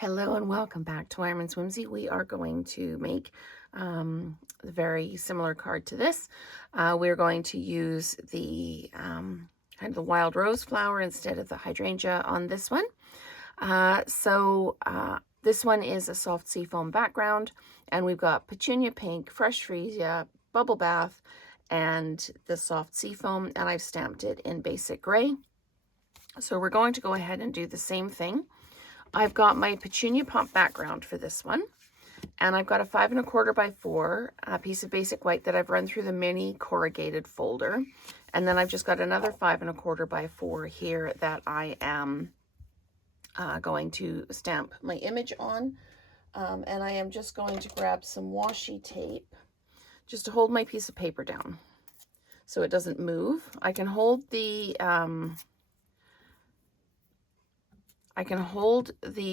Hello and welcome back to Ironman's Whimsy. We are going to make a very similar card to this. We're going to use the kind of the wild rose flower instead of the hydrangea on this one. This one is a soft seafoam background, and we've got petunia pink, fresh freesia, bubble bath, and the soft seafoam, and I've stamped it in basic gray. So we're going to go ahead and do the same thing. I've got my petunia pop background for this one, and I've got a 5 1/4 by 4 piece of basic white that I've run through the Mini Corrugated folder, and then I've just got another 5 1/4 by 4 here that I am going to stamp my image on, and I am just going to grab some washi tape just to hold my piece of paper down so it doesn't move. I can hold the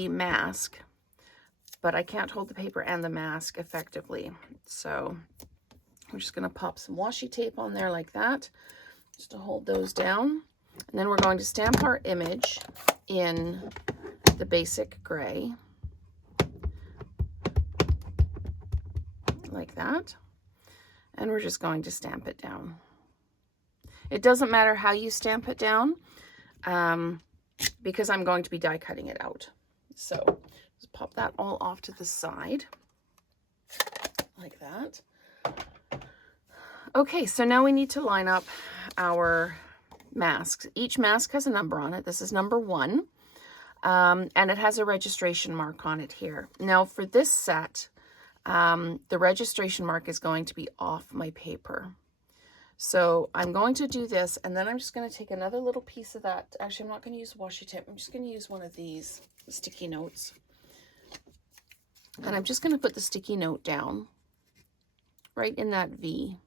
mask, but I can't hold the paper and the mask effectively. So I'm just going to pop some washi tape on there like that, just to hold those down. And then we're going to stamp our image in the basic gray, like that. And we're just going to stamp it down. It doesn't matter how you stamp it down, because I'm going to be die cutting it out. So just pop that all off to the side like that. Okay, so now we need to line up our masks. Each mask has a number on it. This is number 1, and it has a registration mark on it here. Now for this set, the registration mark is going to be off my paper. So I'm going to do this, and then I'm just going to take another little piece of that. Actually, I'm not going to use washi tape. I'm just going to use one of these sticky notes. And I'm just going to put the sticky note down right in that V.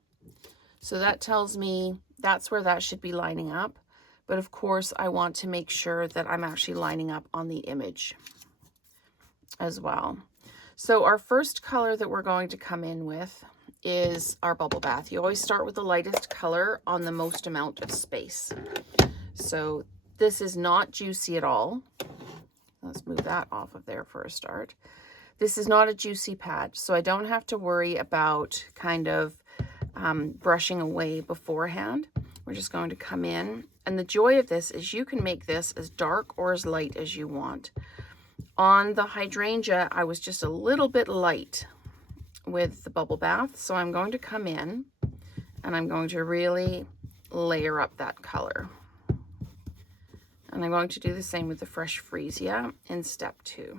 So that tells me that's where that should be lining up. But of course, I want to make sure that I'm actually lining up on the image as well. So our first color that we're going to come in with is our bubble bath. You always start with the lightest color on the most amount of space. So this is not juicy at all. Let's move that off of there for a start. This is not a juicy pad, so I don't have to worry about kind of brushing away beforehand. We're just going to come in, and the joy of this is you can make this as dark or as light as you want. On the hydrangea, I was just a little bit light with the bubble bath, so I'm going to come in and I'm going to really layer up that color, and I'm going to do the same with the fresh freesia in step 2.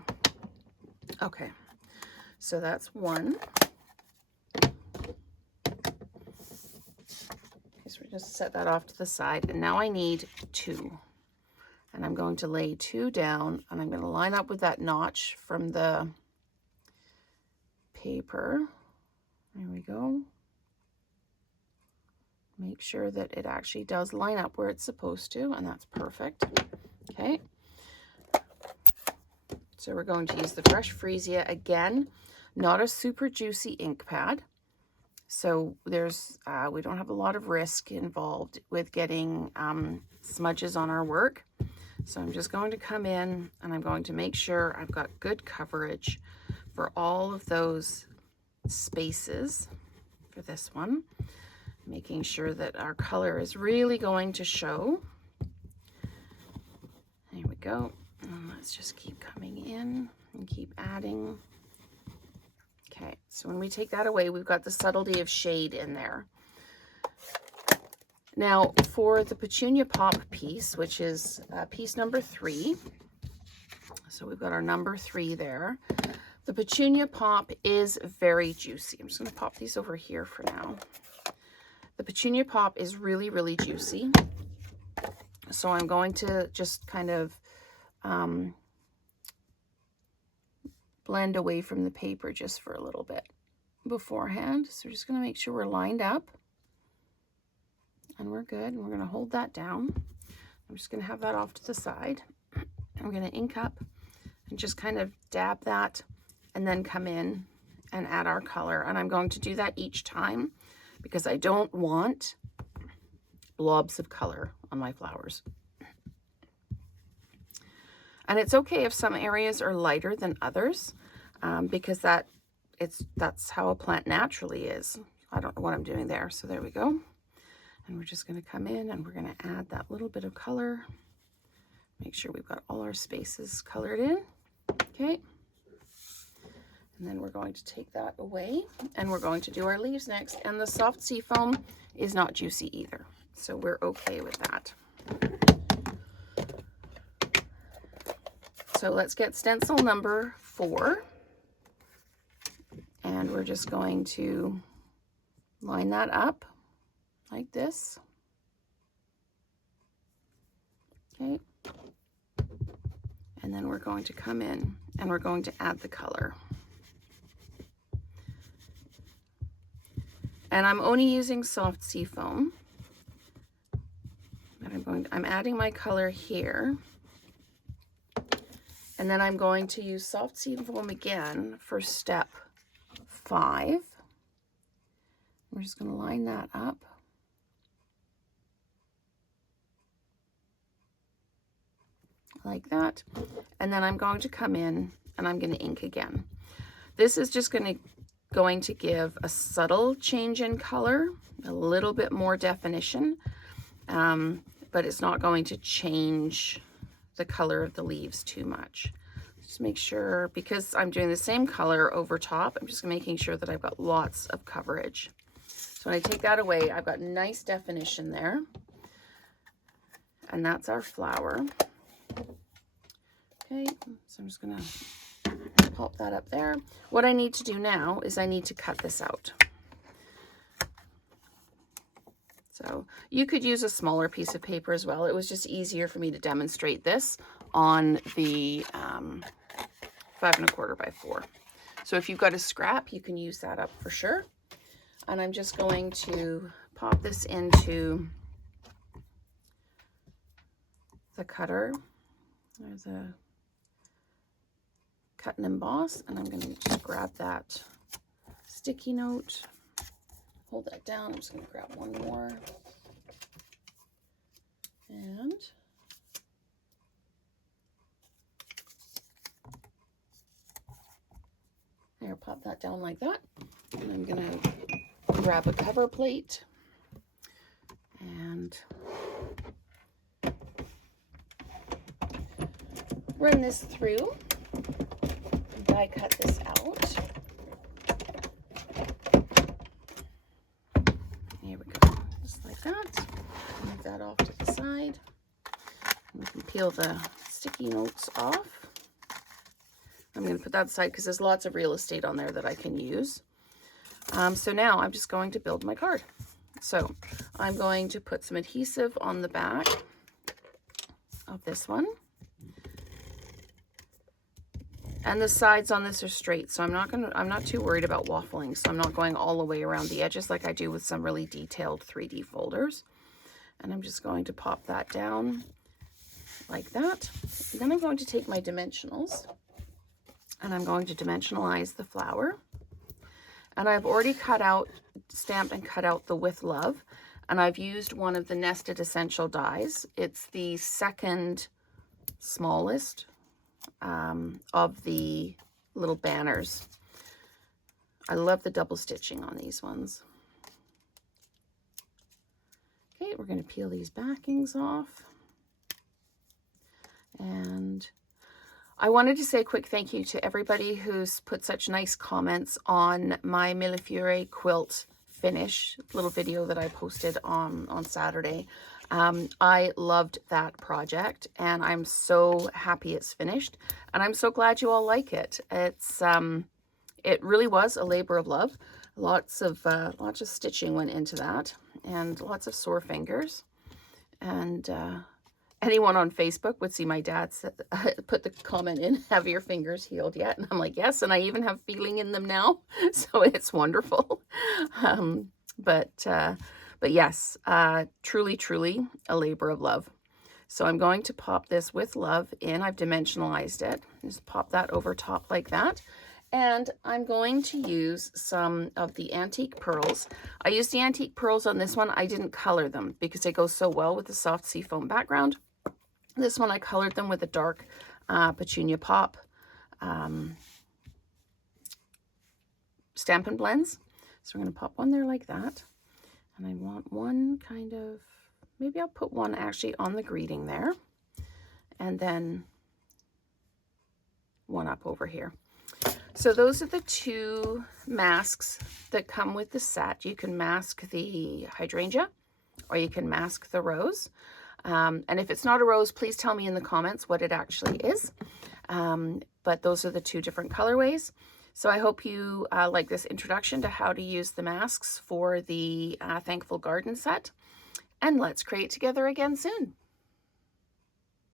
Okay, so that's 1. Okay, so we just set that off to the side, and now I need 2, and I'm going to lay 2 down, and I'm going to line up with that notch from the paper. There we go. Make sure that it actually does line up where it's supposed to, and that's perfect. Okay. So we're going to use the fresh freesia again, not a super juicy ink pad. So there's we don't have a lot of risk involved with getting smudges on our work. So I'm just going to come in, and I'm going to make sure I've got good coverage for all of those spaces for this one, making sure that our color is really going to show. There we go. And let's just keep coming in and keep adding. Okay, so when we take that away, we've got the subtlety of shade in there. Now for the petunia pop piece, which is piece number 3, so we've got our number 3 there. The petunia pop is very juicy. I'm just going to pop these over here for now. The petunia pop is really, really juicy. So I'm going to just kind of blend away from the paper just for a little bit beforehand. So we're just going to make sure we're lined up. And we're good. And we're going to hold that down. I'm just going to have that off to the side. I'm going to ink up and just kind of dab that, and then come in and add our color. And I'm going to do that each time because I don't want blobs of color on my flowers. And it's okay if some areas are lighter than others, because that's how a plant naturally is. I don't know what I'm doing there. So there we go. And we're just going to come in and we're going to add that little bit of color. Make sure we've got all our spaces colored in. Okay. And then we're going to take that away and we're going to do our leaves next. And the soft seafoam is not juicy either. So we're okay with that. So let's get stencil number 4. And we're just going to line that up like this. Okay. And then we're going to come in and we're going to add the color. And I'm only using soft seafoam. And I'm adding my color here. And then I'm going to use soft seafoam again for step 5. We're just going to line that up. Like that. And then I'm going to come in and I'm going to ink again. This is just going to give a subtle change in color, a little bit more definition, but it's not going to change the color of the leaves too much. Just make sure, because I'm doing the same color over top, I'm just making sure that I've got lots of coverage. So when I take that away, I've got nice definition there. And that's our flower. Okay, so I'm just gonna pop that up there. What I need to do now is I need to cut this out. So you could use a smaller piece of paper as well. It was just easier for me to demonstrate this on the 5 1/4 by 4. So if you've got a scrap, you can use that up for sure. And I'm just going to pop this into the cutter. There's a cut and emboss, and I'm going to just grab that sticky note, hold that down. I'm just going to grab one more, and there, pop that down like that. And I'm going to grab a cover plate and run this through. Die cut this out. Here we go, just like that. Move that off to the side. We can peel the sticky notes off. I'm going to put that aside because there's lots of real estate on there that I can use. So now I'm just going to build my card. So I'm going to put some adhesive on the back of this one. And the sides on this are straight, so I'm not too worried about waffling, so I'm not going all the way around the edges like I do with some really detailed 3D folders. And I'm just going to pop that down like that. And then I'm going to take my dimensionals and I'm going to dimensionalize the flower. And I've already stamped and cut out the With Love, and I've used one of the Nested Essential dies. It's the second smallest of the little banners. I love the double stitching on these ones. Okay, we're going to peel these backings off. And I wanted to say a quick thank you to everybody who's put such nice comments on my Millefiori quilt finish little video that I posted on Saturday. I loved that project and I'm so happy it's finished, and I'm so glad you all like it. It's it really was a labor of love. Lots of stitching went into that and lots of sore fingers. And anyone on Facebook would see my dad put the comment in, "Have your fingers healed yet?" And I'm like, yes, and I even have feeling in them now. So it's wonderful. But yes, truly, truly a labor of love. So I'm going to pop this With Love in. I've dimensionalized it. Just pop that over top like that. And I'm going to use some of the antique pearls. I used the antique pearls on this one. I didn't color them because they go so well with the soft seafoam background. This one I colored them with a dark Petunia Pop Stampin' Blends. So we're going to pop one there like that. And I want one kind of, maybe I'll put one actually on the greeting there. And then one up over here. So those are the two masks that come with the set. You can mask the hydrangea or you can mask the rose. And if it's not a rose, please tell me in the comments what it actually is. But those are the two different colorways. So I hope you like this introduction to how to use the masks for the Thankful Garden set. And let's create together again soon.